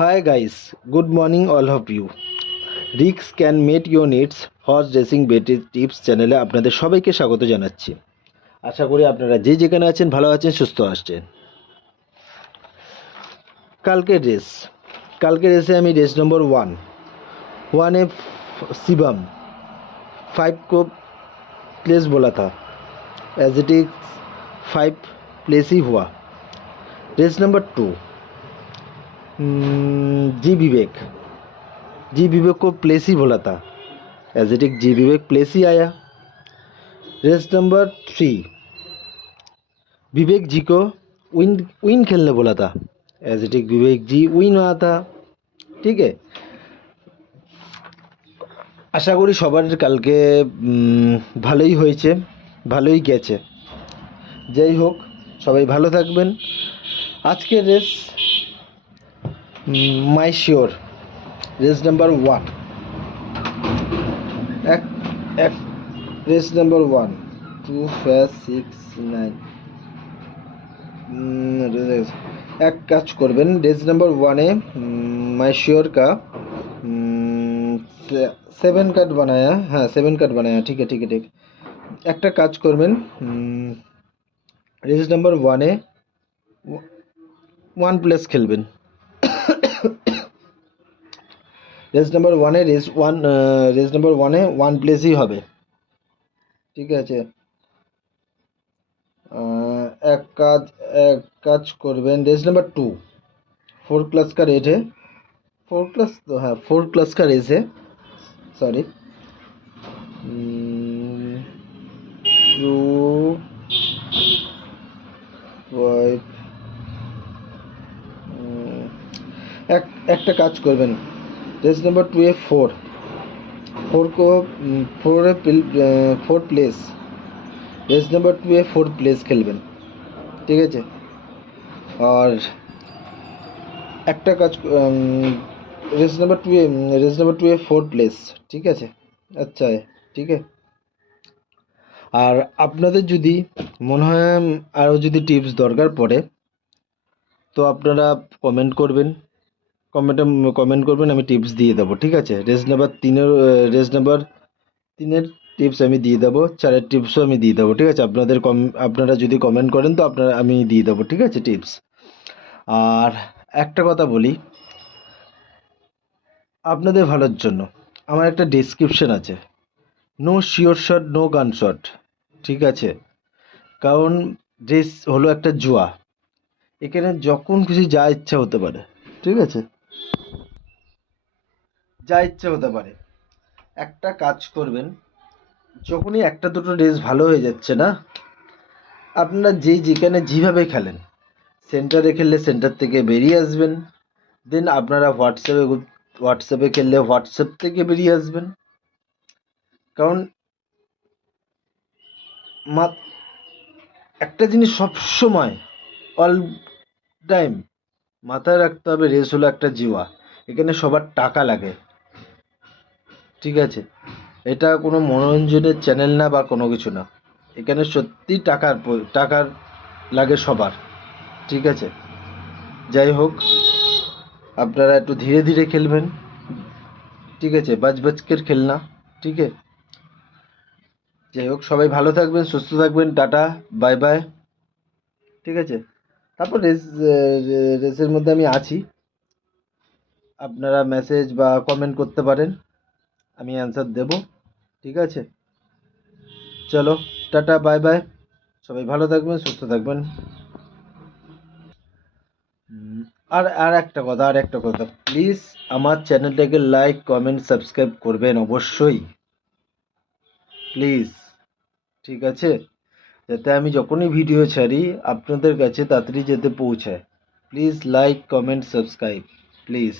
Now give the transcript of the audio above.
Hi guys, good morning all of you. Risk can meet your needs horse racing betting tips চ্যানেলে আপনাদের সবাইকে স্বাগত জানাচ্ছি। আশা করি আপনারা যে যেখানে আছেন ভালো আছেন সুস্থ আছেন। কালকের রেসে আমি রেস নম্বর 1 शिवम 5 को प्लेस बोला था एज इट इज 5 प्लेस ही हुआ। रेस नंबर 2 जी विवेक को प्लेस ही बोला था एज इट इज जी विवेक प्लेस ही आया। रेस नंबर 3 विवेक जी को विन खेलने बोला था as it is Vivek ji win हुआ था। ठीक है, আশা করি সবার কালকে ভালোই হয়েছে, ভালোই গেছে। যাই হোক, সবাই ভালো থাকবেন। আজকের race my sure race number 1 race number 1 2 5 6 9 এক কাজ করবেন, রেস নাম্বার 1 माई श्योर का 7 कार्ड बनाया। हाँ 7 कार्ड बनाया। ठीक है একটা কাজ করবেন, রেস নাম্বার 1 1 প্লেস খেলবেন। রেস নাম্বার 1 রেস নাম্বার 1 1 প্লেসই হবে। ঠিক আছে, এক কাজ করবেন, रेस नंबर 2 4 क्लास का रेट है, 4 क्लास तो हाँ 4 क्लास का रेस है, सॉरी 2 5 একটা কাজ করবেন, रेस नंबर 2 এ 4 को 4 प्लेस रेस नंबर 2 এ 4 प्लेस খেলবেন। ঠিক আছে, আর একটা কাজ रेस नंबर 2 এ 4 प्लेस। ঠিক আছে, আচ্ছা ঠিক আছে। আর আপনাদের যদি মনে হয় আরও যদি টিপস দরকার পড়ে তো আপনারা কমেন্ট করবেন, আমি টিপস দিয়ে দেবো। ঠিক আছে, রেস নাম্বার 3-এর টিপস আমি দিয়ে দেবো, 4-এর টিপসও আমি দিয়ে দেবো। ঠিক আছে, আপনারা যদি কমেন্ট করেন তো আমি দিয়ে দেবো। ঠিক আছে টিপস। আর একটা কথা বলি আপনাদের ভালোর জন্য, আমার একটা ডেসক্রিপশন আছে, নো শিওর শট নো গান শট। ঠিক আছে, কারণ রেস হলো একটা জুয়া, এখানে যখন খুশি যা ইচ্ছা হতে পারে। ঠিক আছে, যা ইচ্ছা হতে পারে। একটা কাজ করবেন, যখনই একটা দুটো রেস ভালো হয়ে যাচ্ছে না, আপনারা যেখানে যেভাবে খেলেন, সেন্টারে খেললে সেন্টার থেকে বেরিয়ে আসবেন, দেন আপনারা হোয়াটসঅ্যাপে খেললে হোয়াটসঅ্যাপ থেকে বেরিয়ে আসবেন। কারণ একটা জিনিস সবসময় অল টাইম মাথায় রাখতে হবে, রেস হলো একটা জুয়া, এখানে সবার টাকা লাগে। ঠিক আছে, এটা কোনো মনোরঞ্জনের চ্যানেল না বা কোনো কিছু না, এখানে সত্যি টাকার লাগে সবার। ঠিক আছে, যাই হোক আপনারা একটু ধীরে ধীরে খেলবেন। ঠিক আছে, বাজবাজকের খেলনা। ঠিক আছে, যাই হোক সবাই ভালো থাকবেন, সুস্থ থাকবেন, টাটা বাই বাই। ঠিক আছে, তারপর রেসের মধ্যে আমি আছি, আপনারা মেসেজ বা কমেন্ট করতে পারেন, আমি অ্যান্সার দেব। ঠিক আছে, চলো টাটা বাই বাই, সবাই ভালো থাকবেন সুস্থ থাকবেন। আর একটা কথা প্লিজ আমার চ্যানেলটাকে লাইক কমেন্ট সাবস্ক্রাইব করবেন অবশ্যই প্লিজ। ঠিক আছে, যাতে আমি যখনই ভিডিও ছাড়ি আপনাদের কাছে তাড়াতাড়ি যেতে পৌঁছায়। Please like comment subscribe please.